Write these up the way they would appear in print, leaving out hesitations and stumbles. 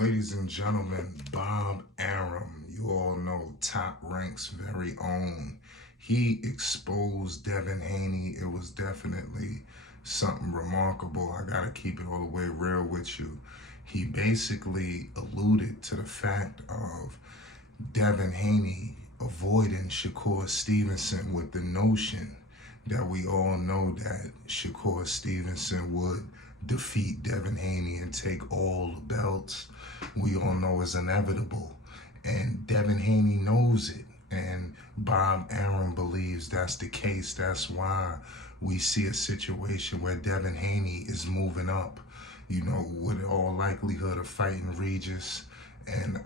Ladies and gentlemen, Bob Arum, you all know Top Rank's very own. He exposed Devin Haney. It was definitely something remarkable. I gotta keep it all the way real with you. He basically alluded to the fact of Devin Haney avoiding Shakur Stevenson with the notion that we all know that Shakur Stevenson would defeat Devin Haney and take all the belts. We all know is inevitable. And Devin Haney knows it. And Bob Arum believes that's the case. That's why we see a situation where Devin Haney is moving up, with all likelihood of fighting Regis. And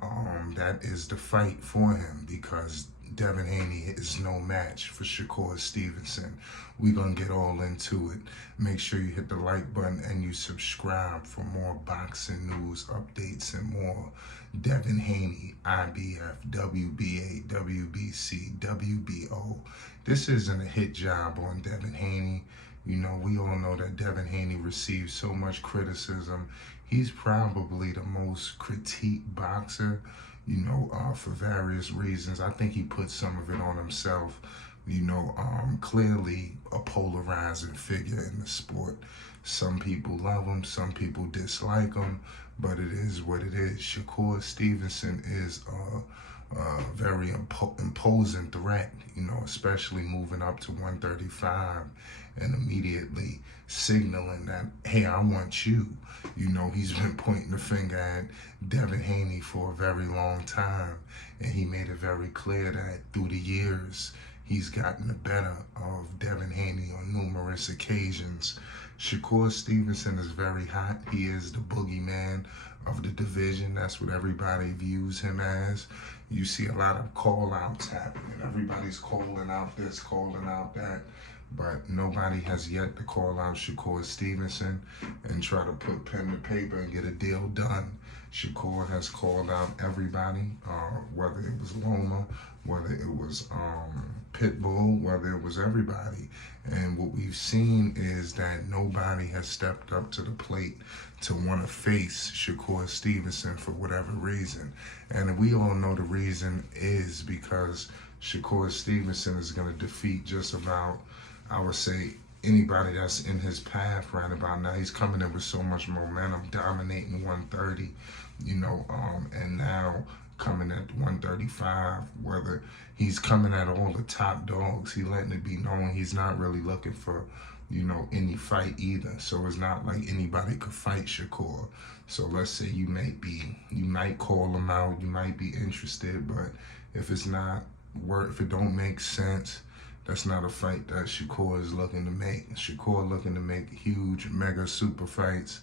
that is the fight for him because Devin Haney is no match for Shakur Stevenson. We're going to get all into it. Make sure you hit the like button and you subscribe for more boxing news updates and more. Devin Haney, IBF, WBA, WBC, WBO. This isn't a hit job on Devin Haney. We all know that Devin Haney receives so much criticism. He's probably the most critiqued boxer, for various reasons. I think he put some of it on himself. Clearly a polarizing figure in the sport. Some people love him, some people dislike him, but it is what it is. Shakur Stevenson is a very imposing threat, especially moving up to 135 and immediately signaling that, hey, I want you. He's been pointing the finger at Devin Haney for a very long time, and he made it very clear that through the years, he's gotten the better of Devin Haney on numerous occasions. Shakur Stevenson is very hot. He is the boogeyman of the division. That's what everybody views him as. You see a lot of call-outs happening. Everybody's calling out this, calling out that, but nobody has yet to call out Shakur Stevenson and try to put pen to paper and get a deal done. Shakur has called out everybody, whether it was Loma, whether it was Pitbull, whether it was everybody. And what we've seen is that nobody has stepped up to the plate to want to face Shakur Stevenson for whatever reason. And we all know the reason is because Shakur Stevenson is going to defeat just about, I would say, anybody that's in his path right about now. He's coming in with so much momentum, dominating 130, and now coming at 135, whether he's coming at all the top dogs, he letting it be known he's not really looking for, any fight either. So it's not like anybody could fight Shakur. So let's say you might call him out, you might be interested, but if it's not if it don't make sense, that's not a fight that Shakur is looking to make. Shakur looking to make huge, mega super fights,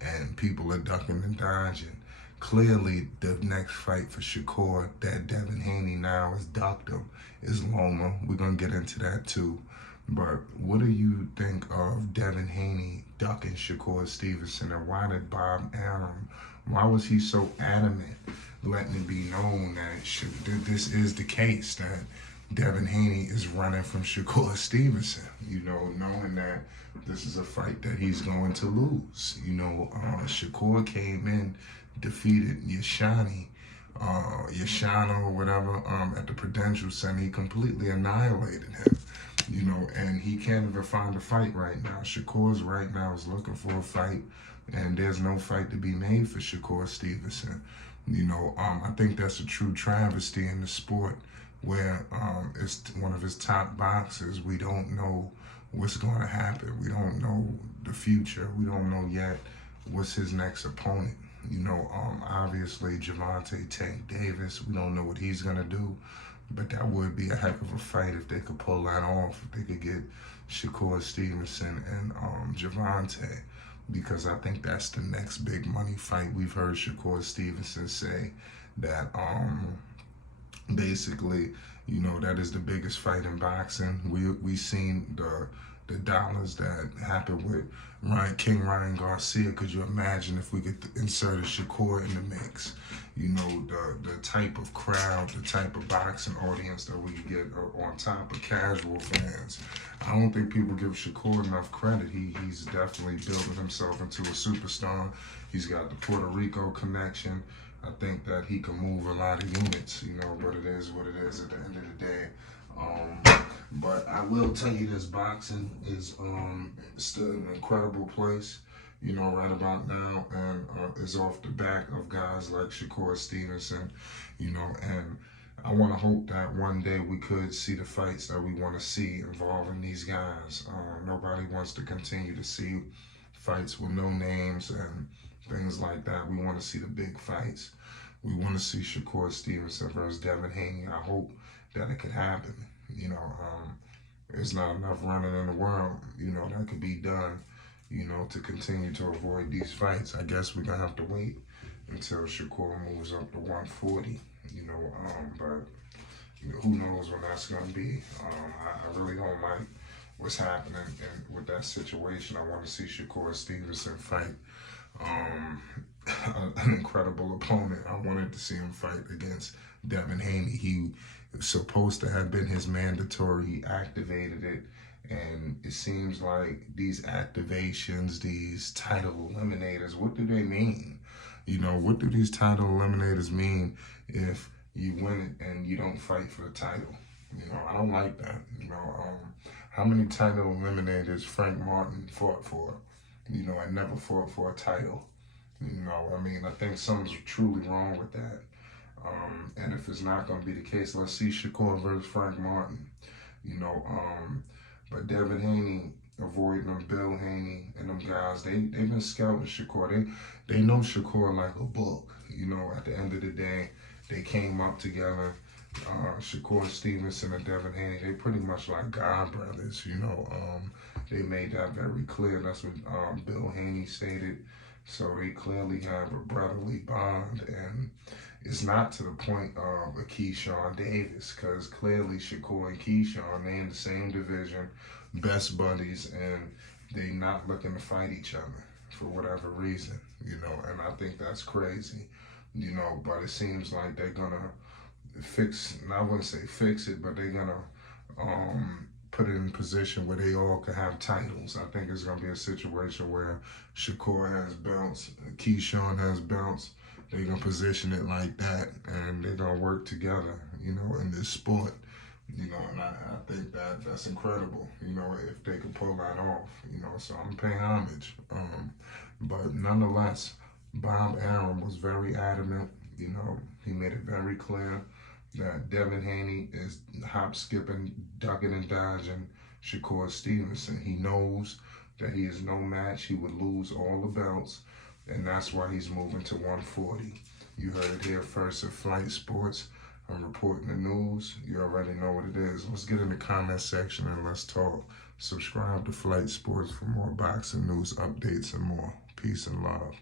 and people are ducking and dodging. Clearly, the next fight for Shakur that Devin Haney now has ducked him is Loma. We're going to get into that too. But what do you think of Devin Haney ducking Shakur Stevenson, and why did Bob Arum, why was he so adamant letting it be known that this is the case, that Devin Haney is running from Shakur Stevenson, knowing that this is a fight that he's going to lose. Shakur came in, defeated Yashani, Yashana or whatever, at the Prudential Center. He completely annihilated him, and he can't even find a fight right now. Shakur's right now is looking for a fight, and there's no fight to be made for Shakur Stevenson. I think that's a true travesty in the sport, where it's one of his top boxers. We don't know what's going to happen. We don't know the future. We don't know yet what's his next opponent. Obviously Gervonta Tank Davis, we don't know what he's going to do, but that would be a heck of a fight if they could pull that off, if they could get Shakur Stevenson and Gervonta, because I think that's the next big money fight. We've heard Shakur Stevenson say that basically, that is the biggest fight in boxing. We seen the dollars that happened with Ryan Garcia. Could you imagine if we could insert a Shakur in the mix? you know, the type of crowd, the type of boxing audience that we get on top of casual fans. I don't think people give Shakur enough credit. He's definitely building himself into a superstar. He's got the Puerto Rico connection. I think that he can move a lot of units, you know, but it is what it is at the end of the day. But I will tell you this, boxing is still an incredible place, you know, right about now, and is off the back of guys like Shakur Stevenson, you know, and I want to hope that one day we could see the fights that we want to see involving these guys. Nobody wants to continue to see fights with no names and things like that. We want to see the big fights. We want to see Shakur Stevenson versus Devin Haney. I hope that it could happen. You know, there's not enough running in the world, you know, that could be done, you know, to continue to avoid these fights. I guess we're going to have to wait until Shakur moves up to 140, you know, but you know, who knows when that's going to be. I really don't like what's happening and with that situation. I want to see Shakur Stevenson fight an incredible opponent. I wanted to see him fight against Devin Haney. He was supposed to have been his mandatory. He activated it, and it seems like these activations, these title eliminators, what do they mean? You know, what do these title eliminators mean if you win it and you don't fight for the title? You know, I don't like that. You know, how many title eliminators Frank Martin fought for? You know, I never fought for a title. You know, I mean, I think something's truly wrong with that. And if it's not going to be the case, let's see Shakur versus Frank Martin. You know, but Devin Haney, avoiding them, Bill Haney and them guys, they've been scouting Shakur. They know Shakur like a book. You know, at the end of the day, they came up together. Shakur Stevenson and Devin Haney, they pretty much like God brothers, you know. They made that very clear. That's what Bill Haney stated. So they clearly have a brotherly bond, and it's not to the point of a Keyshawn Davis, because clearly Shakur and Keyshawn, they in the same division, best buddies, and they not looking to fight each other for whatever reason, you know, and I think that's crazy, you know, but it seems like they're gonna fix, and I wouldn't say fix it, but they're gonna put it in a position where they all could have titles. I think it's going to be a situation where Shakur has belts, Keyshawn has belts. They're going to position it like that, and they're going to work together, you know, in this sport. You know, and I think that that's incredible, you know, if they can pull that off, you know, so I'm paying homage. But nonetheless, Bob Arum was very adamant, you know, he made it very clear that Devin Haney is hop, skipping, ducking, and dodging Shakur Stevenson. He knows that he is no match. He would lose all the belts, and that's why he's moving to 140. You heard it here first at Flight Sports. I'm reporting the news. You already know what it is. Let's get in the comment section and let's talk. Subscribe to Flight Sports for more boxing news, updates, and more. Peace and love.